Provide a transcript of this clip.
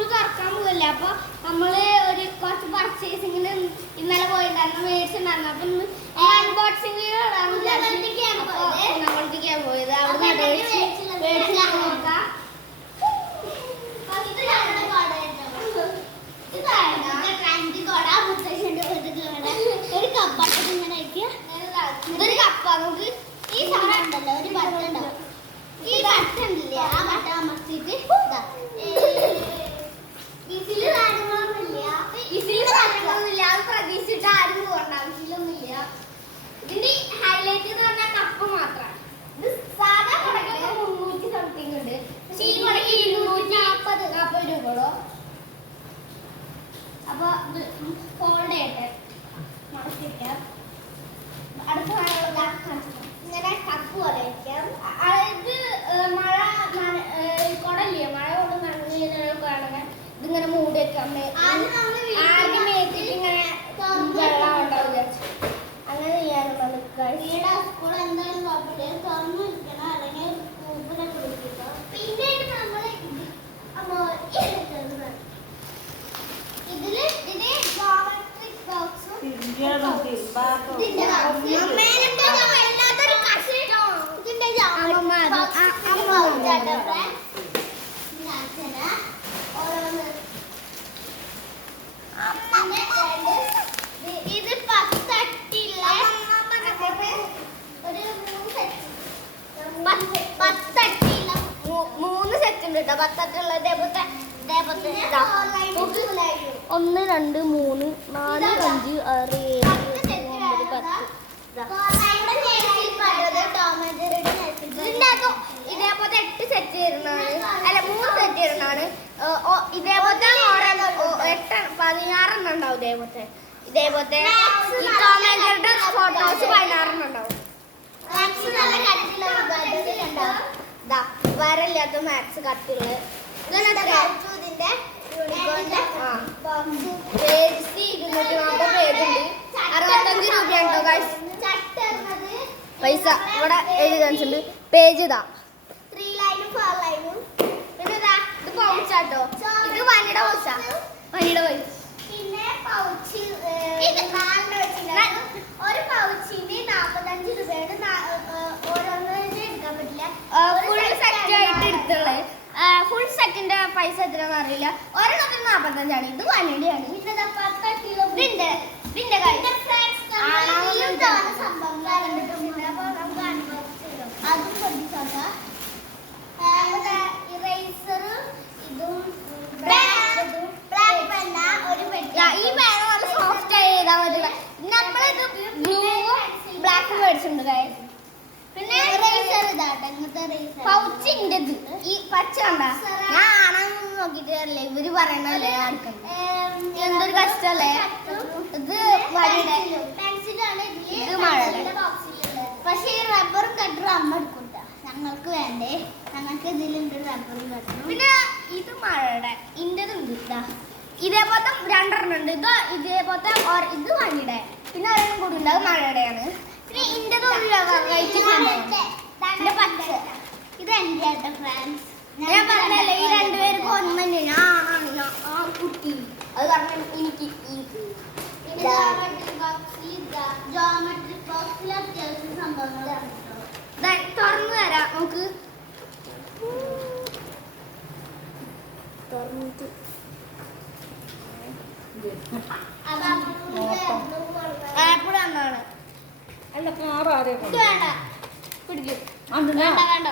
School തുറക്കാൻ പോകില്ല. അപ്പോൾ നമ്മൾ ഒരു കുറച്ച് പർച്ചേസിങ്ങിന് ഇന്നലെ പോയിട്ടുണ്ടായിരുന്നു, മേടിച്ചിട്ടുണ്ടായിരുന്നു. അപ്പം അൺബോക്സിങ് കുന്നമണത്തേക്കാണ് പോയത്. അവിടെ നോക്കാം. ഒരു കപ്പാട്ടൊക്കെ ഇങ്ങനെ ഇതൊരു കപ്പാണ്. നമുക്ക് ഈ സാധനം ഉണ്ടല്ലോ, ഒരു ബട്ടൺ ഉണ്ടാവും. ഈ ബട്ടൺ ഇല്ലേ, ആ ബട്ടൺ അമർത്തിയിട്ട് കാര്യങ്ങളൊന്നുമില്ല. അത് പ്രതീക്ഷിച്ചിട്ട് ആരും പോകണ്ട ആവശ്യമൊന്നുമില്ല. ഇതിന്റെ ഹൈലൈറ്റ് എന്ന് പറഞ്ഞാൽ കപ്പ് മാത്രമാണ്. ഇത് സാധാ കടക്കൊക്കെ 300 സംതിങ് ഉണ്ട്. പക്ഷെ ഈ കടക്ക് 240 രൂപയോ. അപ്പൊ ഫോൾഡ് ചെയ്യട്ടെ, മടക്കിക്കാം. അടുത്ത ഇങ്ങനെ കപ്പ് പോലെ വയ്ക്കാം. അതായത് മഴ കുടല്ലേ, മഴ കൊണ്ട് നനഞ്ഞാണെങ്കിൽ ഇതിങ്ങനെ മൂടി വെക്കാം. ആദ്യം മേത്തിട്ട് ഇങ്ങനെ വെള്ളം ഉണ്ടാവും. അങ്ങനെ ചെയ്യാനുള്ളത്. സ്കൂൾ എന്തായാലും കുഴപ്പമില്ല, തുറന്നു വെക്കണം, അല്ലെങ്കിൽ കൂപ്പിലൊക്കെ വിളിക്കുക. പിന്നെ നമ്മൾ ഇതില് ജോമെട്രിക് ബോക്സും ഇത് 10 അട്ടിയുള്ള ഒരു 3 സെറ്റ് ഉണ്ട് കേട്ടോ. 10 അട്ടിയുള്ള ഇതേപോലത്തെ 1 2 3 4 5 6 7 ഇതേപോലത്തെ 8 സെറ്റ് വരുന്നതാണ്. അല്ല 3 സെറ്റ് വരുന്നതാണ്. ഇതേപോലത്തെ 16 ഉണ്ടാവും. ഇതേപോലത്തെ ഫോട്ടോസ് 16 ഉണ്ടാവും. വരല്ലാത്ത മാത്സ് കട്ടുള്ളത്. ഇതിന്റെ പേജ് 240 പേജ് ഉണ്ട്. 65 രൂപയാണ് കേട്ടോ ഗൈസ്. പൈസ ഇവിടെ എഴുതി കാണിച്ചിട്ടുണ്ട്. പേജ് ഇതാ 3 ലൈനും 4 ലൈനും. പിന്നെ ഇതാ ഇത് പൗച്ചാട്ടോ. ഇത് വനിയുടെ പൗച്ചാ, വനിയുടെ പൗച്ച്. പിന്നെ പൗച്ച് ഒരു പൗച്ചിന് 45 രൂപയാണ്. ഓരോന്നും എടുക്കാൻ പറ്റില്ല. ഫുൾ സെറ്റ് ആയിട്ട് എടുത്തുള്ളത്. ഫുൾ സെറ്റിന്റെ പൈസ എത്രയാണെന്ന് അറിയില്ല. ഒരെണ്ണത്തിന് 45 ഇത് വനിയുടെയാണ്. ഇതിന്റെ അതും പഠിച്ചോട്ടെ. ഇറേസർ ഇതും ബ്ലാക്ക് പെന്ന ഒരു പെട്ടി. ഈ പേന നല്ല സോഫ്റ്റ് ആയി എഴുതാൻ പറ്റില്ല. നമ്മളിത് ബ്ലൂവും ബ്ലാക്കും മേടിച്ചിട്ടുണ്ട്. പിന്നെ പൗച്ചിന്റെ ഈ പച്ച കണ്ട ഞാൻ ആണെന്ന് നോക്കിട്ട് അല്ലേ ഇവര് പറയണല്ലേ. എന്തൊരു കഷ്ടല്ലേ ഇത്. പെൻസിലാണ് ഇത് മഴ. പക്ഷെ ഈ റബ്ബറും കട്ടറും അമ്മ എടുക്കൂട്ട, ഞങ്ങൾക്ക് വേണ്ടേ. ഞങ്ങൾക്ക് ഇതിലുണ്ട് റബ്ബറും കട്ടറും. പിന്നെ ഇത് മഴയുടെ ഇന്റതുണ്ട്. ഇതേപോലത്തെ 2 ഉണ്ട്. ഇതേപോലത്തെ ഇത് വണ്ടിയുടെ. പിന്നെ ഒരെണ്ണം കൂടി ഉണ്ട്, അത് മഴയുടെയാണ്. പിന്നെ ഇന്റതും പച്ച. ഇത് എന്റെ ആട്ടോ ഫ്രണ്ട്സ്. ഞാൻ പറഞ്ഞല്ലേ ഈ 2 പേർക്ക് ഒന്നെ ഞാനാണ് ആ കുട്ടി. അത് കാരണം എനിക്ക് ജോമെട്രിക് ബോക്സിൽ അത്യാവശ്യം സംഭവങ്ങളാണ്. തുറന്നു തരാം നമുക്ക്. തുറന്നിട്ട് ആപ്പിൾ എന്നാണ്. വേണ്ട പിടിക്കും. വേണ്ട വേണ്ട.